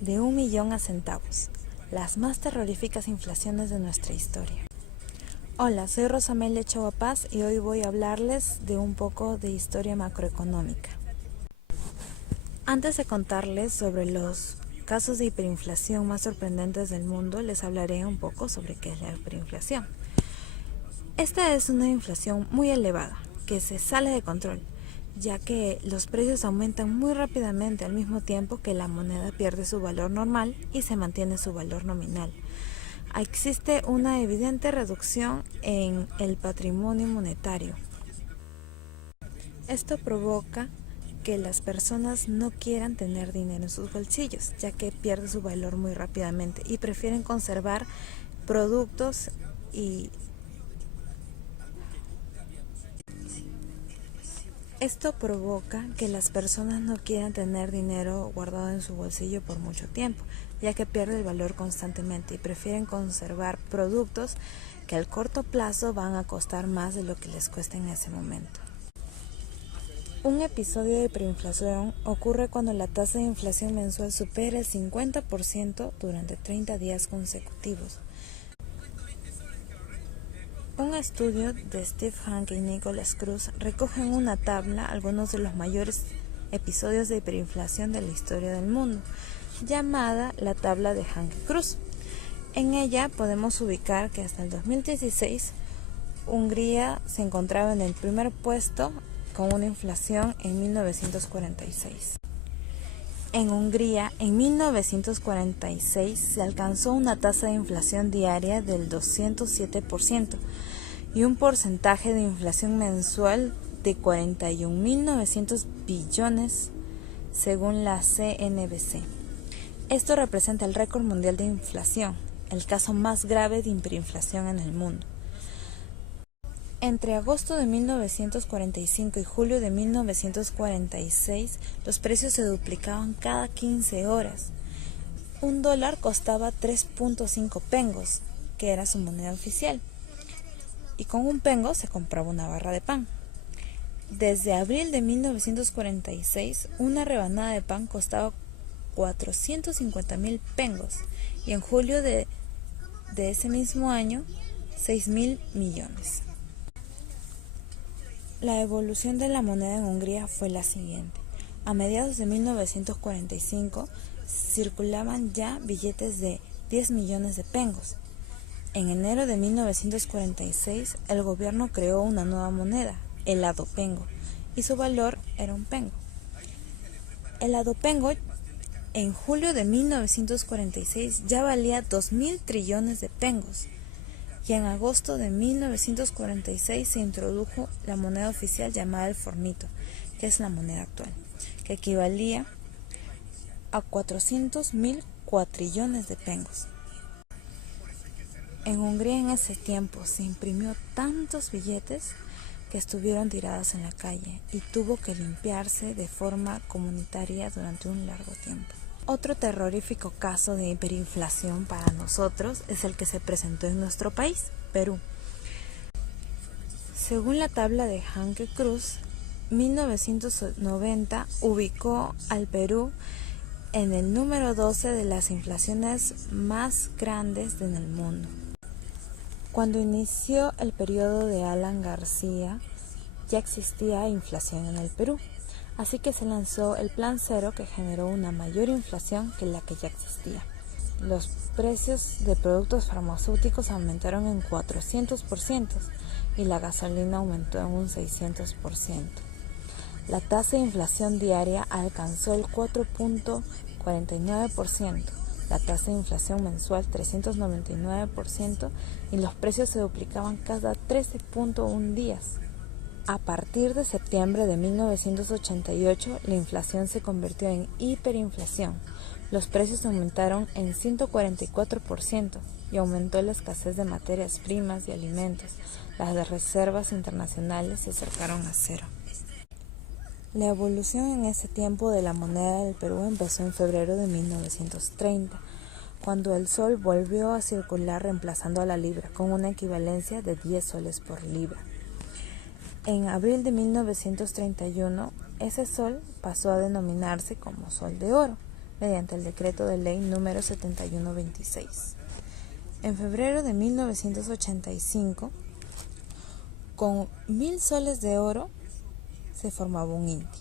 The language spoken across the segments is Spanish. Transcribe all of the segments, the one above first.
De 1.000.000 a centavos, las más terroríficas inflaciones de nuestra historia. Hola, soy Rosamelia Ochoa Paz y hoy voy a hablarles de un poco de historia macroeconómica. Antes de contarles sobre los casos de hiperinflación más sorprendentes del mundo, les hablaré un poco sobre qué es la hiperinflación. Esta es una inflación muy elevada, que se sale de control, ya que los precios aumentan muy rápidamente al mismo tiempo que la moneda pierde su valor normal y se mantiene su valor nominal. Existe una evidente reducción en el patrimonio monetario. Esto provoca que las personas no quieran tener dinero en sus bolsillos, ya que pierde su valor muy rápidamente y prefieren conservar productos Esto provoca que las personas no quieran tener dinero guardado en su bolsillo por mucho tiempo, ya que pierde el valor constantemente y prefieren conservar productos que al corto plazo van a costar más de lo que les cuesta en ese momento. Un episodio de hiperinflación ocurre cuando la tasa de inflación mensual supera el 50% durante 30 días consecutivos. Un estudio de Steve Hanke y Nicholas Cruz recoge en una tabla algunos de los mayores episodios de hiperinflación de la historia del mundo, llamada la tabla de Hanke-Cruz. En ella podemos ubicar que hasta el 2016 Hungría se encontraba en el primer puesto con una inflación en 1946. En Hungría, en 1946 se alcanzó una tasa de inflación diaria del 207% y un porcentaje de inflación mensual de 41.900 billones según la CNBC. Esto representa el récord mundial de inflación, el caso más grave de hiperinflación en el mundo. Entre agosto de 1945 y julio de 1946, los precios se duplicaban cada 15 horas. Un dólar costaba 3.5 pengos, que era su moneda oficial, y con un pengo se compraba una barra de pan. Desde abril de 1946, una rebanada de pan costaba 450.000 pengos, y en julio de ese mismo año, 6.000 millones. La evolución de la moneda en Hungría fue la siguiente. A mediados de 1945 circulaban ya billetes de 10 millones de pengos. En enero de 1946 el gobierno creó una nueva moneda, el adopengo, y su valor era un pengo. El adopengo en julio de 1946 ya valía 2.000 trillones de pengos. Y en agosto de 1946 se introdujo la moneda oficial llamada el fornito, que es la moneda actual, que equivalía a 400.000 cuatrillones de pengos. En Hungría en ese tiempo se imprimió tantos billetes que estuvieron tirados en la calle y tuvo que limpiarse de forma comunitaria durante un largo tiempo. Otro terrorífico caso de hiperinflación para nosotros es el que se presentó en nuestro país, Perú. Según la tabla de Hanke-Cruz, 1990 ubicó al Perú en el número 12 de las inflaciones más grandes en el mundo. Cuando inició el periodo de Alan García, ya existía inflación en el Perú. Así que se lanzó el Plan Cero, que generó una mayor inflación que la que ya existía. Los precios de productos farmacéuticos aumentaron en 400% y la gasolina aumentó en un 600%. La tasa de inflación diaria alcanzó el 4.49%, la tasa de inflación mensual 399% y los precios se duplicaban cada 13.1 días. A partir de septiembre de 1988, la inflación se convirtió en hiperinflación. Los precios aumentaron en 144% y aumentó la escasez de materias primas y alimentos. Las reservas internacionales se acercaron a cero. La evolución en ese tiempo de la moneda del Perú empezó en febrero de 1930, cuando el sol volvió a circular reemplazando a la libra con una equivalencia de 10 soles por libra. En abril de 1931, ese sol pasó a denominarse como sol de oro, mediante el decreto de ley número 7126. En febrero de 1985, con 1.000 soles de oro se formaba un INTI,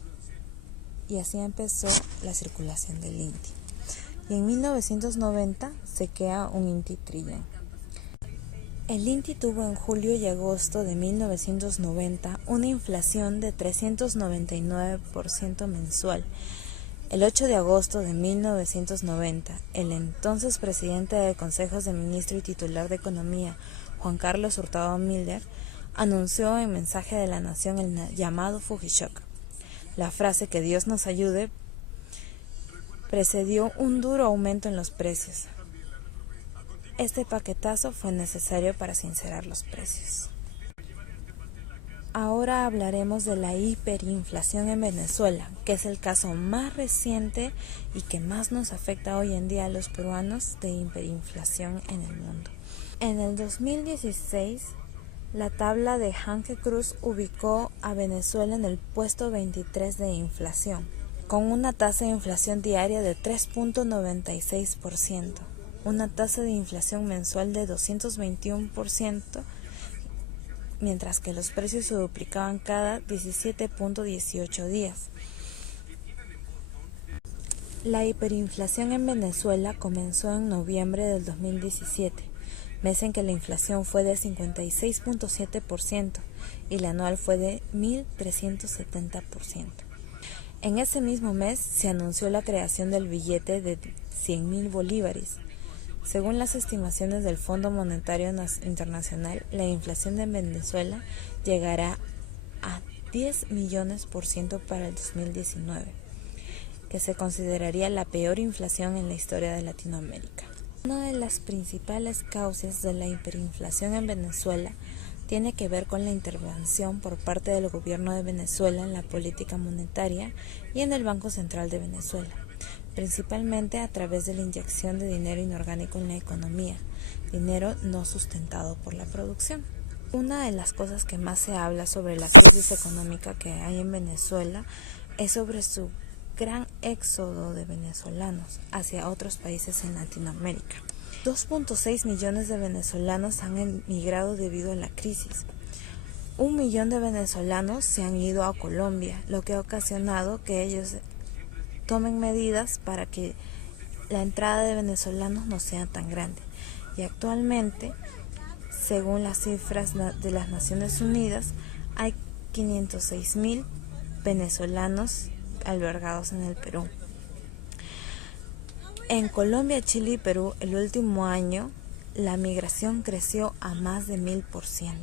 y así empezó la circulación del INTI. Y en 1990 se crea un INTI trillón. El INTI tuvo en julio y agosto de 1990 una inflación de 399% mensual. El 8 de agosto de 1990, el entonces presidente del Consejo de Ministros y titular de Economía, Juan Carlos Hurtado Miller, anunció en mensaje de la Nación el llamado Fujishock. La frase "que Dios nos ayude" precedió un duro aumento en los precios. Este paquetazo fue necesario para sincerar los precios. Ahora hablaremos de la hiperinflación en Venezuela, que es el caso más reciente y que más nos afecta hoy en día a los peruanos de hiperinflación en el mundo. En el 2016, la tabla de Hanke Cruz ubicó a Venezuela en el puesto 23 de inflación, con una tasa de inflación diaria de 3.96%, una tasa de inflación mensual de 221%, mientras que los precios se duplicaban cada 17.18 días. La hiperinflación en Venezuela comenzó en noviembre del 2017, mes en que la inflación fue de 56.7% y la anual fue de 1.370%. En ese mismo mes se anunció la creación del billete de 100.000 bolívares. Según las estimaciones del Fondo Monetario Internacional, la inflación en Venezuela llegará a 10 millones% para el 2019, que se consideraría la peor inflación en la historia de Latinoamérica. Una de las principales causas de la hiperinflación en Venezuela tiene que ver con la intervención por parte del gobierno de Venezuela en la política monetaria y en el Banco Central de Venezuela, principalmente a través de la inyección de dinero inorgánico en la economía, dinero no sustentado por la producción. Una de las cosas que más se habla sobre la crisis económica que hay en Venezuela es sobre su gran éxodo de venezolanos hacia otros países en Latinoamérica. 2.6 millones de venezolanos han emigrado debido a la crisis. 1 millón de venezolanos se han ido a Colombia, lo que ha ocasionado que ellos tomen medidas para que la entrada de venezolanos no sea tan grande. Y actualmente, según las cifras de las Naciones Unidas, hay 506.000 venezolanos albergados en el Perú. En Colombia, Chile y Perú, el último año, la migración creció a más de 1.000%.